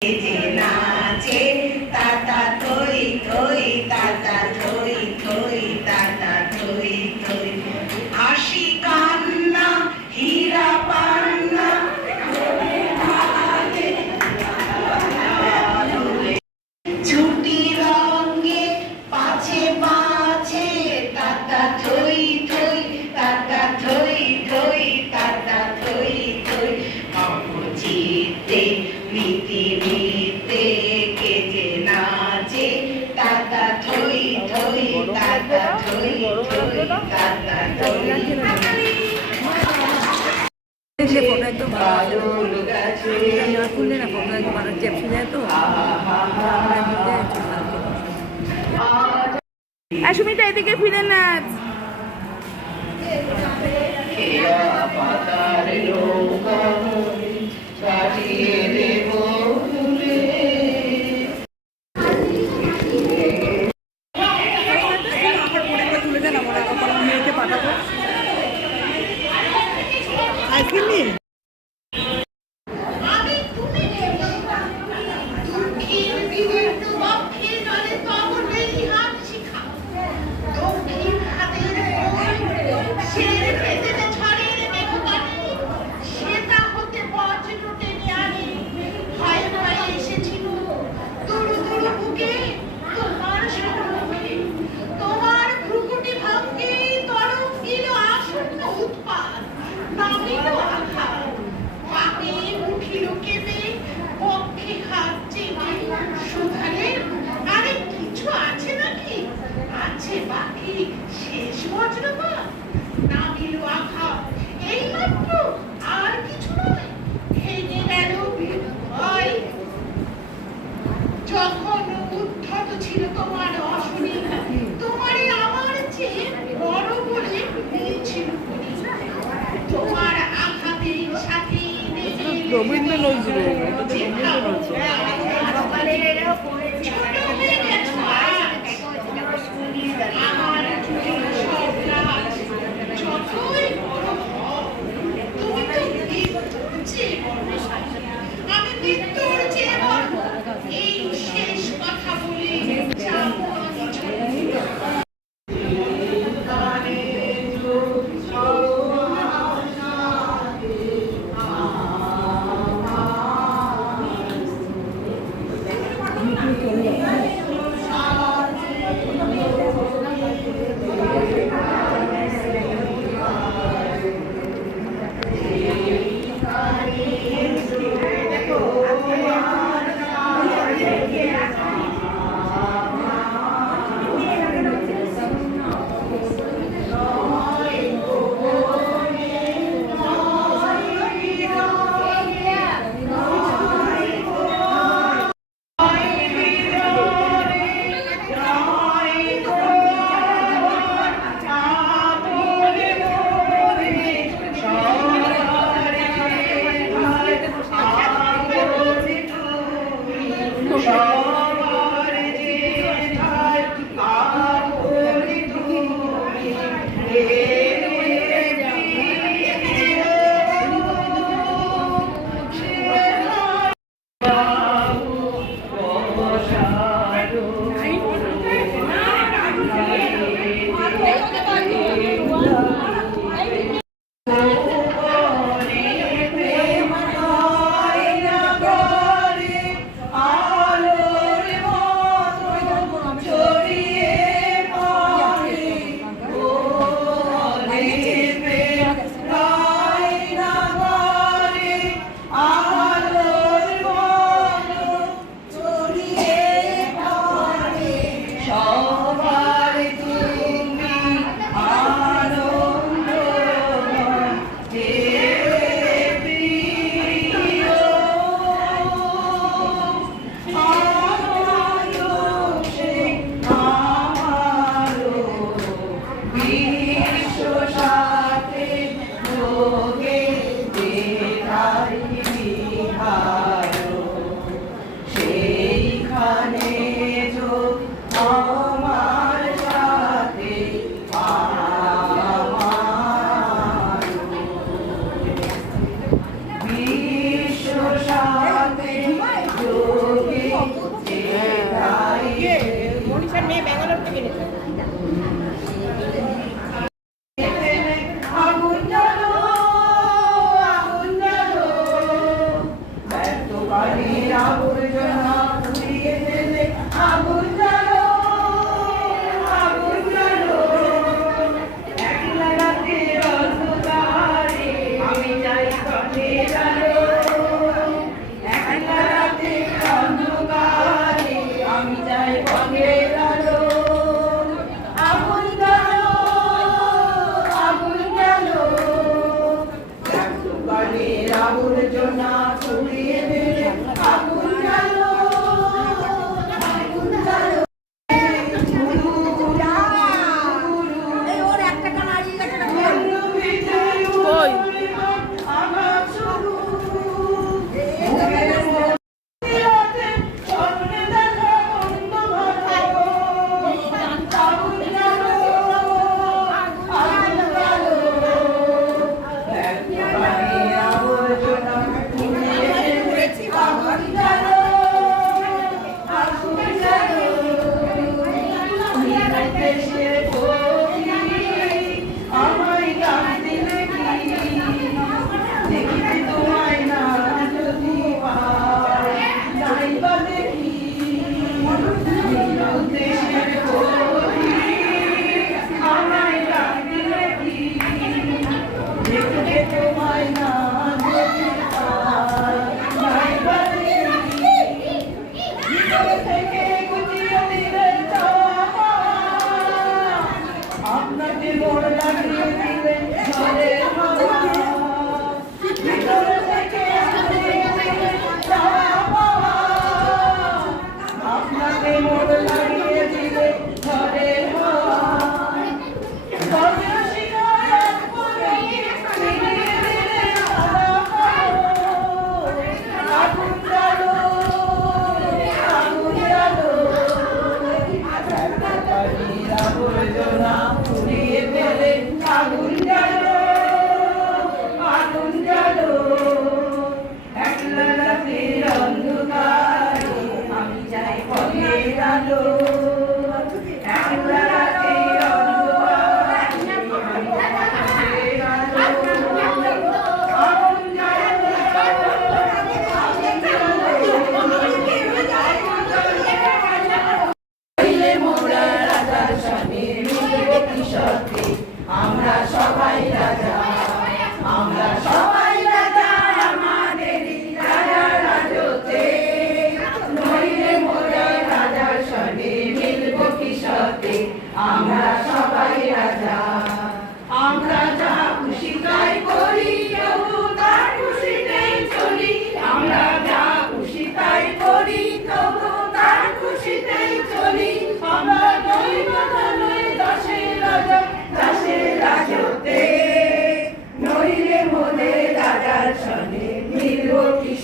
যে নাচে তাতা থই থই তাতা থই থই তাতা থই থই হাসি কান্না হীরা পান্না ছুটি রঙে পাছে পাছে তাতা থই থই তাতা থই থই তাতা থই থই অপচিতে মিতি মিতে কে যে নাচে তাতা থই থই তাতা থই থই তাতা থই একদম খুললে না ফটো একদম মানুষ চেপসে যায় তো সুমিতা এদিকে ফিরে না তুলে দেন আমরা মেয়েকে পাঠাবো আইসক্রিম নিয়ে শেষ বজ্রপা না মিলু আঘা এই মাত্র আর কিছু নয় ভেঙে গেল ভয় যখন উদ্ধত ছিল তোমার অশনি তোমারে আমার চেয়ে বড় বলে নিয়েছিল তোমার আঘাতের সাথে রবীন্দ্র নজরুল আমি মৃত্যুর জীবন এই শেষ কথা বলি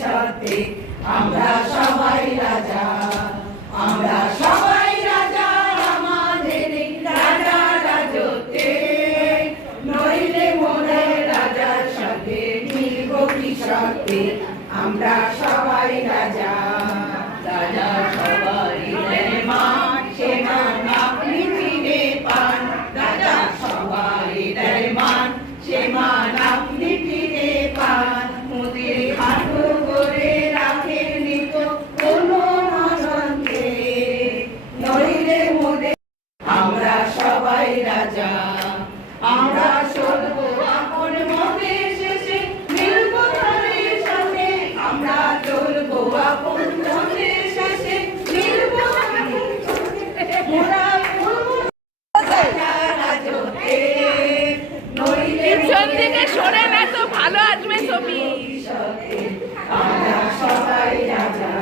ভবিষ্যতে আমরা সবাই রাজা, আমরা সবাই রাজা আমাদের এই রাজা রাজত্বে, নইলে মোদের রাজার সাথে মিলব কি শর্তে, আমরা সবাই রাজা, রাজা সবাই দেয় মান, সে মান আপনি ফিরে পান, রাজা সবাই দেয় মান, সে মান আপনি ফিরে পান, মোদের খাটো করে রাখেন নিত কোনো মানকে, নইলে মোদের আমরা সবাই রাজা, আমরা চলব আপন মনের শেষে, মিলব তাদের সাথে, আমরা চলব আপন মনের শেষে, মিলব তাদের সাথে, মোরা চলব রাজা রাজত্বে, নইলে পিছন দিকে সরে না তো ভালো আসবে ছবি। ভবিষ্যতে আমরা সবাই রাজা।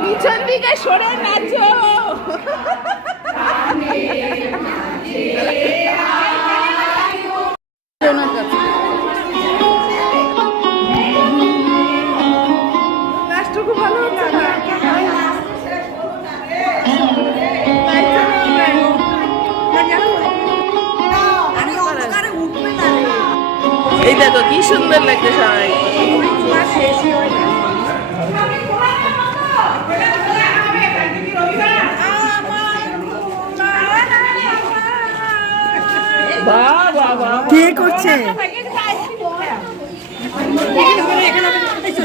পিছন দিকে সরে নাচো। নাচটুকু ভালো হচ্ছে না। এই দেখো কি সুন্দর লাগছে সবাই। কে করছে?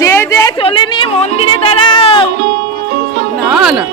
যে যে চলে নিয়ে মন্দিরে দাঁড়াও। না না